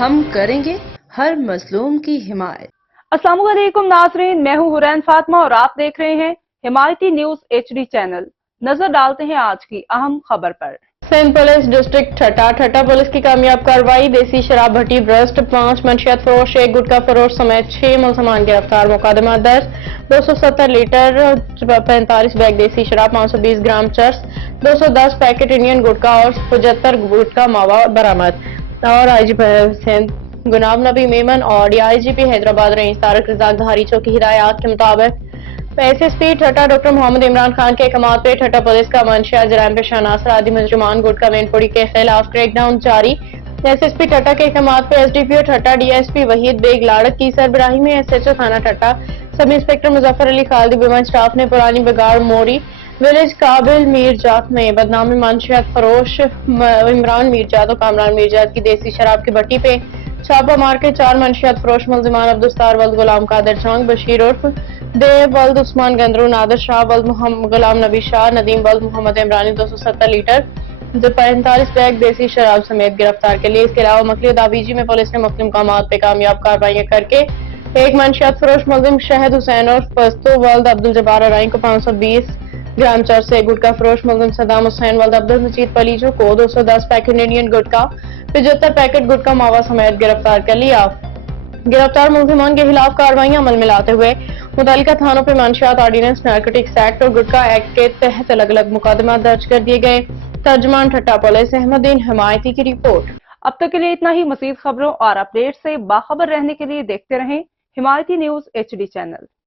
ہم کریں گے ہر مظلوم کی حمایت۔ السلام علیکم ناظرین، میں ہوں حورین فاطمہ اور آپ دیکھ رہے ہیں حمایتی نیوز HD چینل۔ نظر ڈالتے ہیں آج کی اہم خبر پر۔ Sindh police district Thatta police کی کامیاب کارروائی، دیسی شراب بھٹی برسٹ، 5 منشیات فروش، 1 گٹکا فروش سمیت 6 ملزمان گرفتار، مقدمہ درج، 270 لیٹر 45 بیگ دیسی شراب، 520 گرام چرس، 210 پیکٹ انڈین گٹکا اور 75 گٹکا ماوا برآمد۔ اور IGP سندھ گناب نبی میمن اور DIGP حیدرآباد رئیس طارق رزاق دھاریچو کی ہدایات کے مطابق SSP ٹھٹا ڈاکٹر محمد عمران خان کے احکامات پہ ٹھٹا پولیس کا منشیات جرائم پیشہ عناصر عادی مجرمان گٹکا مین پوڑی کے خلاف کریک ڈاؤن جاری۔ SSP ٹھٹا کے احکامات پہ SDPO ٹھٹا DSP وحید بیگ لاڑک کی سربراہی میں SHO تھانہ ٹھٹا سب انسپکٹر مظفر علی خالدی بیمن اسٹاف نے پرانی بگاڑ موری ولیج قابل میر جات میں بدنامی منشیات فروش عمران میر جات اور کامران میر جات کی دیسی شراب کی بھٹی پہ چھاپہ مار کے 4 منشیات فروش ملزمان عبدالستار ولد غلام قادر جنگ، بشیر عرف دیو ولد عثمان گندرو، نادر شاہ ولد غلام نبی شاہ، ندیم ولد محمد عمرانی 270 لیٹر 45 بیگ دیسی شراب سمیت گرفتار کر لیے۔ اس کے علاوہ مکلی دابیجی میں پولیس نے مختلف مقامات پہ کامیاب کارروائیاں کر کے 1 منشیات فروش ملزم شہد حسین اور پستو ولد عبدالجبار ارائیں کو 520 گرام چرس سے، گٹکا فروش ملزم صدام حسین ولد عبدالمجید پلیجو کو 210 پیکٹ انڈین گٹکا، 75 پیکٹ گٹکا ماوا سمیت گرفتار کر لیا۔ گرفتار ملزمان کے خلاف کارروائیاں عمل میں لاتے ہوئے متعلقہ تھانوں پہ منشیات آرڈیننس، نارکوٹکس ایکٹ اور گٹکا ایکٹ کے تحت الگ الگ مقدمات درج کر دیے گئے۔ ترجمان ٹھٹا پولیس احمد دین حمایتی کی رپورٹ۔ اب تک کے لیے اتنا ہی۔ مزید خبروں اور اپڈیٹ سے باخبر رہنے کے لیے دیکھتے رہیں حمایتی نیوز HD چینل۔